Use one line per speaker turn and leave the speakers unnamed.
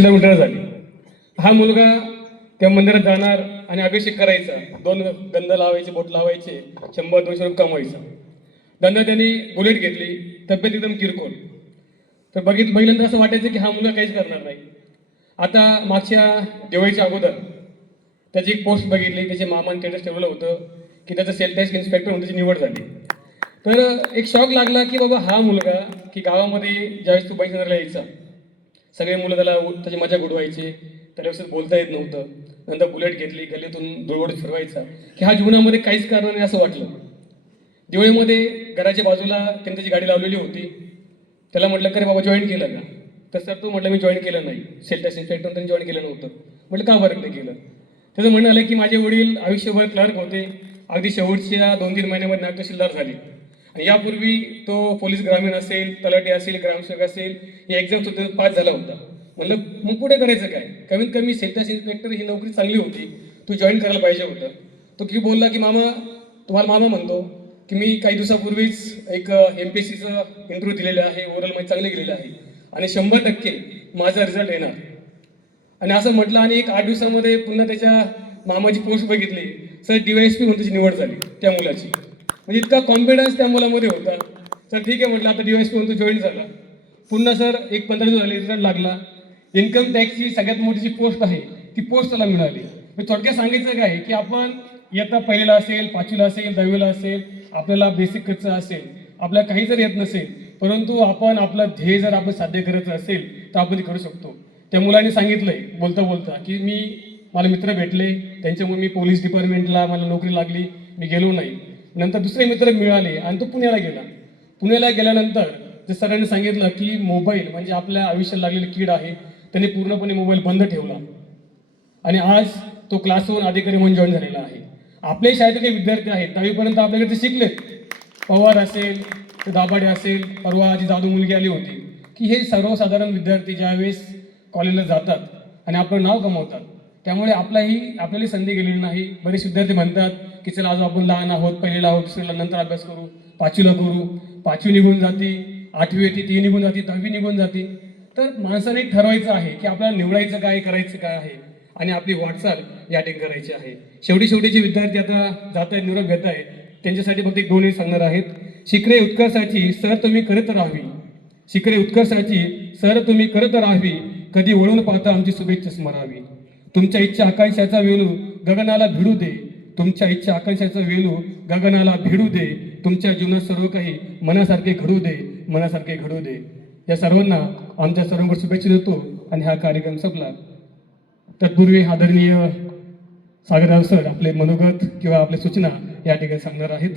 Kilometre झाली. हा मुलगा त्या मंदिरात जाणार आणि अभिषेक करायचा. दोन गंध लावायचे बोट लावायचे शंभर दोनशे रुपये कमवायचा. नंतर त्यांनी बुलेट घेतली तब्येत एकदम किरकोळ. तर बघित बघितल्यानंतर असं वाटायचं की हा मुलगा काहीच करणार नाही. आता मागच्या दिवाळीच्या अगोदर त्याची एक पोस्ट बघितली त्याचे मामान स्टेटस ठेवलं होतं की त्याचं सेल टॅक्स इन्स्पेक्टर म्हणून त्याची निवड झाली. तर एक शॉक लागला की बाबा हा मुलगा की गावामध्ये ज्यावेळेस तू पैसे यायचा सगळे मुलं त्याला त्याची मजा उडवायचे त्याला व्यवस्थित बोलता येत नव्हतं. नंतर बुलेट घेतली गल्लीतून धुळवड फिरवायचा. की हा जीवनामध्ये काहीच कारण नाही असं वाटलं. दिवाळीमध्ये घराच्या बाजूला त्यांनी त्याची गाडी लावलेली होती. त्याला म्हटलं करे बाबा जॉईन केलं का? तर सर तो म्हटलं मी जॉईन केलं नाही. सेल टॅक्स इन्स्पेक्टर त्यांनी जॉईन केलं नव्हतं. म्हटलं का बरं नाही केलं? त्याचं म्हणणं आलं की माझे वडील आयुष्यभर क्लर्क होते. अगदी शेवटच्या दोन तीन महिन्यामध्ये नाट्य झाले. यापूर्वी तो पोलीस ग्रामीण असेल तलाठी असेल ग्रामसेवक असेल या एक्झाम सुद्धा पास झाला होता. म्हणलं मग पुढे करायचं काय? कमीत कमी सेल इन्स्पेक्टर ही नोकरी चांगली होती. तू जॉईन करायला पाहिजे होतं. तो की बोलला की मामा तुम्हाला मामा म्हणतो की मी काही दिवसापूर्वीच एक एम पी एस सीचं इंटरव्ह्यू दिलेलं आहे. ओव्हरऑलमध्ये चांगले गेलेलं आहे. आणि शंभर टक्के माझा रिझल्ट येणार. आणि असं म्हटलं आणि एक आठ दिवसामध्ये पुन्हा त्याच्या मामाची पोस्ट बघितली. सर डी वाय एस म्हणून त्याची निवड झाली त्या मुलाची. म्हणजे इतका कॉन्फिडन्स त्या मुलामध्ये होता. सर ठीक आहे म्हटलं आता डीवायएसपी तो जॉईन झाला. पुन्हा सर एक पंधरा दिवस झाले रिझल्ट लागला. इन्कम टॅक्सची सगळ्यात मोठी जी पोस्ट आहे. ती पोस्ट त्याला मिळाली. मी थोडक्यात सांगायचं काय की आपण इयत्ता पहिलीला असेल पाचवीला असेल दहावीला असेल आपल्याला बेसिक कच्चा असेल आपल्याला काही जर येत नसेल परंतु आपण आपलं ध्येय जर आपण साध्य करायचं असेल तर आपण ते करू शकतो. त्या मुलाने सांगितलंय बोलता बोलता की मी मला मित्र भेटले त्यांच्यामुळे मी पोलीस डिपार्टमेंटला मला नोकरी लागली मी गेलो नाही. नंतर दुसरे मित्र मिळाले आणि तो पुण्याला गेला. पुण्याला गेल्यानंतर ते सरांनी सांगितलं की मोबाईल म्हणजे आपल्या आयुष्यात लागलेली कीड आहे त्यांनी पूर्णपणे मोबाईल बंद ठेवला. आणि आज तो क्लास अधिकारी म्हणून जॉईन झालेला आहे. आपल्या शाळेत काही विद्यार्थी आहेत दहावीपर्यंत आपल्याकडे ते शिकलेत पवार असेल ते दाभाडे असेल परवा जी जादू मुलगी आली होती. की हे सर्वसाधारण विद्यार्थी ज्यावेळेस कॉलेजला जातात आणि आपलं नाव कमवतात त्यामुळे आपलाही आपल्याला संधी गेलेली नाही. बरेच विद्यार्थी म्हणतात की चला आज आपण लहान आहोत पहिलीला आहोत दुसरीला नंतर अभ्यास करू पाचवीला करू. पाचवी निघून जाते आठवी येते ती निघून जाते दहावी निघून जाते. तर माणसाने एक ठरवायचं आहे की आपल्याला निवडायचं काय करायचं काय आहे आणि आपली वाटचाल या ठिकाणी करायची आहे. शेवटी शेवटी जे विद्यार्थी आता जात आहेत निरोप घेत आहेत त्यांच्यासाठी फक्त एक दोन्ही सांगणार आहेत. शिकणे उत्कर्षाची सर तुम्ही करत राहावी. शिकणे उत्कर्षाची सर तुम्ही करत राहावी. कधी वळून पाहता आमची शुभेच्छा स्मरावी. तुमच्या इच्छा आकांक्षाचा वेलू गगनाला भिडू दे. तुमच्या इच्छा आकांक्षाचं वेलू गगनाला भिडू दे. तुमच्या जीवनात सर्व काही मनासारखे घडू दे मनासारखे घडू दे. या सर्वांना आमच्या सर्वांवर शुभेच्छा देतो आणि हा कार्यक्रम संपला. तत्पूर्वी आदरणीय सागरराव सर आपले मनोगत किंवा आपल्या सूचना या ठिकाणी सांगणार आहेत.